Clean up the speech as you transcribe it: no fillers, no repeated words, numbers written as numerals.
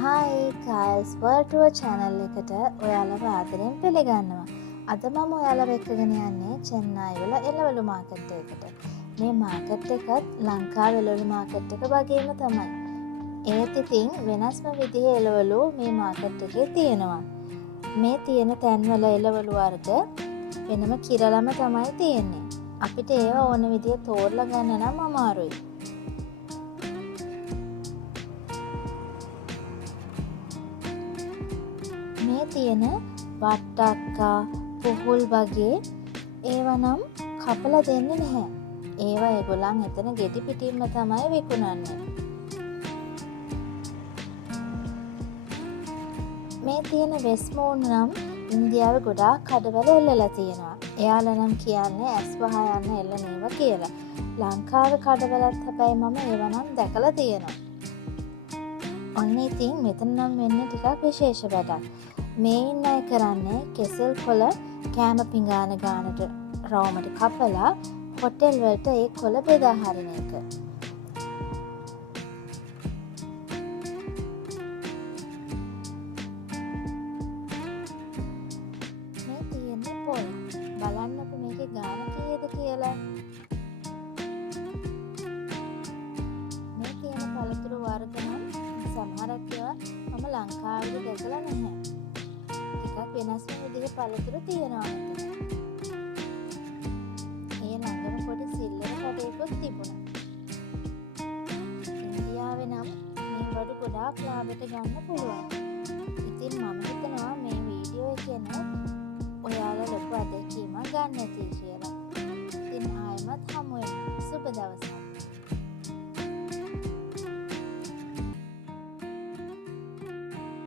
Hi guys, welcome to our channel එකට ඔයාලව ආදරෙන් පිළිගන්නවා. අද මම ඔයාලව එක්කගෙන යන්නේ චෙන්නයි වල එළවලු මාකට් එකකට. මේ මාකට් එකත් ලංකාවේ එළවලු මාකට් එක වගේම තමයි. ඒත් ඉතින් වෙනස්ම විදිහේ එළවලු මේ මාකට් එකේ තියෙනවා. මේ තියෙන තැන්වල එළවලු වර්ග වෙනම කිරලම තමයි තියෙන්නේ. අපිට ඒවා ඕන විදිහට තෝරලා ගන්න නම් අමාරුයි. මේ තියෙන වට්ටක්කා පුහුල් වගේ ඒවා නම් කපලා දෙන්නේ නැහැ. ඒවා ඒගොල්ලන් එතන ගෙඩි පිටින්ම තමයි විකුණන්නේ. මේ තියෙන වෙස්මූන් නම් ඉන්දියාවේ ගොඩාක් කඩවල එල්ලලා තියෙනවා. එයාලා නම් කියන්නේ ඇස් වහා යන්න එල්ලනේව කියලා. ලංකාවේ කඩවලත් හැබැයි මම ඒවා නම් දැකලා තියෙනවා. ඔන්න ඉතින් මෙතන නම් වෙන්නේ ටිකක් විශේෂ වැඩක්. මේ ඉන්න අය කරන්නේ කෙසෙල් කොළ කෑම පිඟාන ගානට රවුමට කපලා හොටෙල් වලට ඒ කොළ බෙදා හරින එක. මේ තියෙන්නේ පොල්. බලන්නකො මේකේ ගාන කීයද කියලා. මේ තියෙන පළතුරු වර්ග නම් සමහරක් ඒවා මම ලංකාවේ දැකලා නැහැ. ටිකක් වෙනස්ම විදිහේ පළතුරු තියෙනවා මෙතන. ඒ ළඟම පොඩි සිල්වර් කඩේකුත් තිබුණා. ඉන්දියාවේ නම් මේ වඩු ගොඩාක් ලාභයට ගන්න පුළුවන්. ඉතින් මම හිතනවා මේ වීඩියෝ එකෙන් ඔයාලා ලොකු අත්දැකීමක් ගන්න ඇති කියලා. ඉතින් ආයෙමත් හමු වෙනවා. සුබ දවසක්.